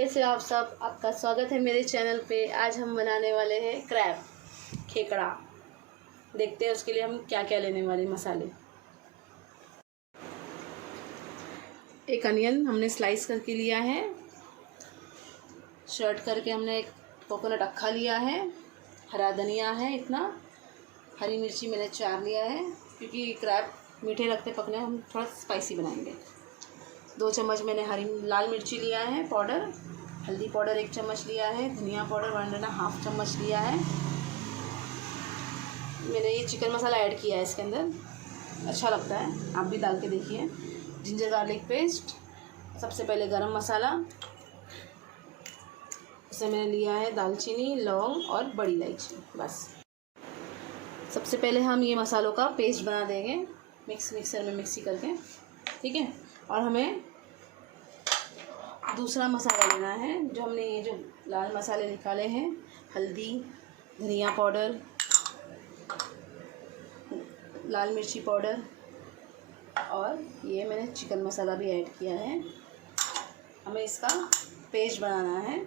कैसे हो आप सब। आपका स्वागत है मेरे चैनल पे। आज हम बनाने वाले हैं क्रैब खेकड़ा। देखते हैं उसके लिए हम क्या क्या लेने वाले मसाले। एक अनियन हमने स्लाइस करके लिया है। शर्ट करके हमने एक कोकोनट अक्खा लिया है। हरा धनिया है इतना। हरी मिर्ची मैंने 4 लिया है क्योंकि क्रैब मीठे लगते पकने, हम थोड़ा स्पाइसी बनाएंगे। 2 चम्मच मैंने लाल मिर्ची लिया है पाउडर। हल्दी पाउडर 1 चम्मच लिया है। धनिया पाउडर 1.5 चम्मच लिया है। मैंने ये चिकन मसाला ऐड किया है इसके अंदर, अच्छा लगता है, आप भी डाल के देखिए। Ginger garlic paste. सबसे पहले गरम मसाला, उसे मैंने लिया है दालचीनी, लौंग और बड़ी इलायची। बस सबसे पहले हम ये मसालों का पेस्ट बना देंगे मिक्सर में मिक्सी करके, ठीक है। और हमें दूसरा मसाला लेना है जो हमने ये जो लाल मसाले निकाले हैं, हल्दी, धनिया पाउडर, लाल मिर्ची पाउडर और ये मैंने चिकन मसाला भी ऐड किया है। हमें इसका पेस्ट बनाना है।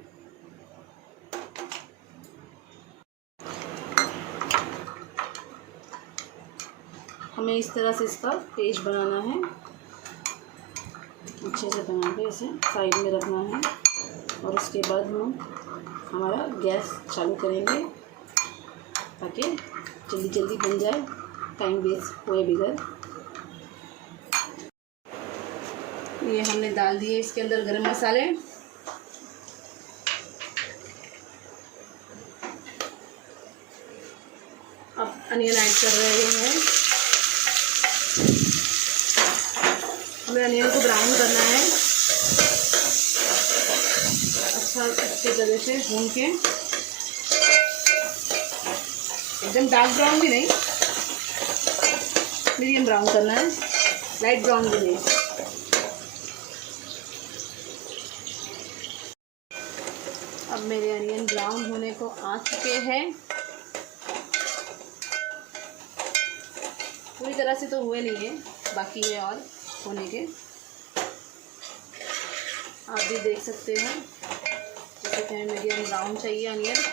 हमें इस तरह से इसका पेस्ट बनाना है। अच्छे से बना के इसे साइड में रखना है और उसके बाद हम हमारा गैस चालू करेंगे ताकि जल्दी जल्दी बन जाए, टाइम वेस्ट हुए बगैर। ये हमने डाल दिए इसके अंदर गरम मसाले। अब अनियन ऐड कर रहे हैं। हमें अनियन को ब्राउन करना है, अच्छी तरह से भून के। एकदम डार्क ब्राउन भी नहीं, मीडियम ब्राउन करना है, लाइट ब्राउन भी नहीं। अब मेरे अनियन ब्राउन होने को आ चुके हैं। पूरी तरह से तो हुए नहीं है, बाकी है और होने के। आप भी देख सकते हैं जैसे कि हमें मीडियम ब्राउन चाहिए अनियन।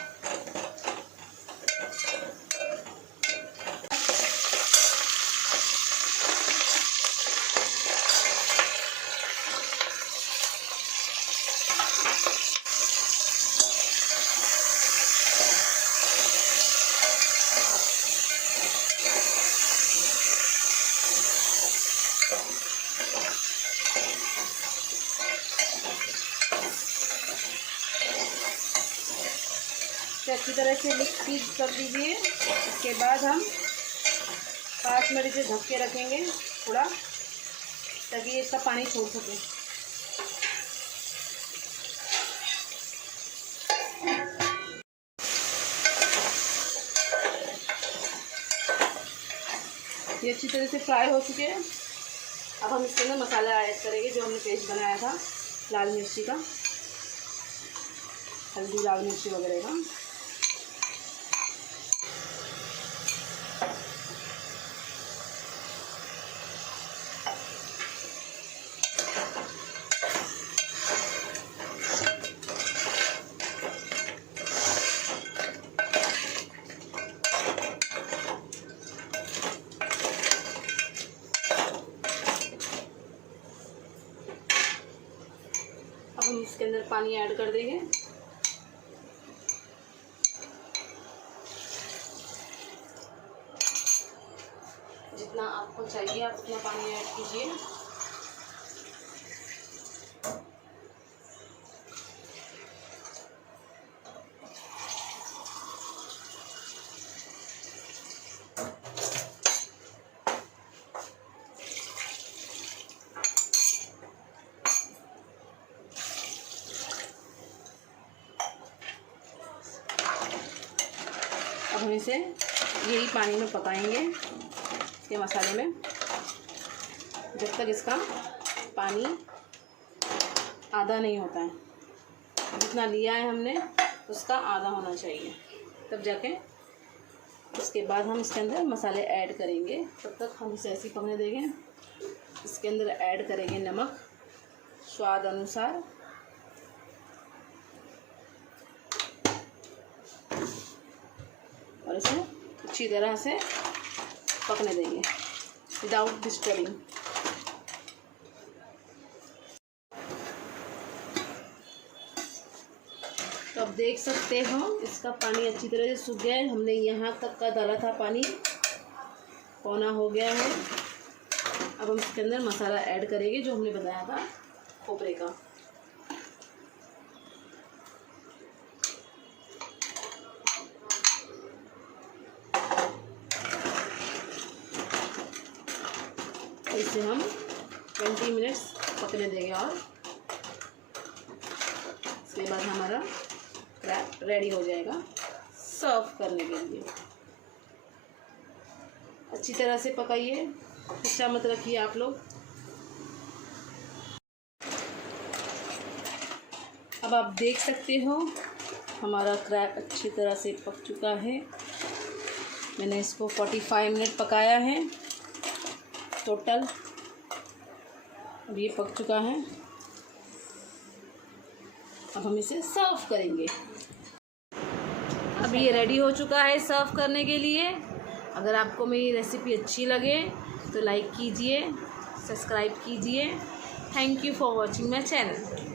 अच्छी तरह से मिक्स कर दीजिए। इसके बाद हम 5 मिनट से ढक के रखेंगे थोड़ा, ताकि इसका पानी छोड़ सके। ये अच्छी तरह से फ्राई हो चुके हैं। अब हम इसके अंदर मसाला ऐड करेंगे जो हमने पेस्ट बनाया था, लाल मिर्ची का, हल्दी, लाल मिर्ची वगैरह का। अब हम इसके अंदर पानी ऐड कर देंगे। जितना आपको चाहिए आप उतना पानी ऐड कीजिए। अब हम इसे यही पानी में पकाएंगे, इसके मसाले में, जब तक इसका पानी आधा नहीं होता है। जितना लिया है हमने उसका आधा होना चाहिए, तब जाके उसके बाद हम इसके अंदर मसाले ऐड करेंगे। तब तक हम इसे ऐसे ही पकने देंगे। इसके अंदर ऐड करेंगे नमक स्वाद अनुसार, और इसे अच्छी तरह से पकने देंगे विदाउट डिस्टर्बिंग। तो अब देख सकते हो इसका पानी अच्छी तरह से सूख गया है। हमने यहाँ तक का डाला था पानी, पौना हो गया है। अब हम इसके अंदर मसाला ऐड करेंगे जो हमने बताया था खोपरे का। इसे हम 20 मिनट्स पकने देंगे और इसके बाद हमारा क्रैब रेडी हो जाएगा सर्व करने के लिए। अच्छी तरह से पकाइए, कच्चा मत रखिए आप लोग। अब आप देख सकते हो हमारा क्रैब अच्छी तरह से पक चुका है। मैंने इसको 45 मिनट पकाया है टोटल। अब ये पक चुका है। अब हम इसे सर्व करेंगे। अब ये रेडी हो चुका है सर्व करने के लिए। अगर आपको मेरी रेसिपी अच्छी लगे तो लाइक कीजिए, सब्सक्राइब कीजिए। Thank you for watching my channel.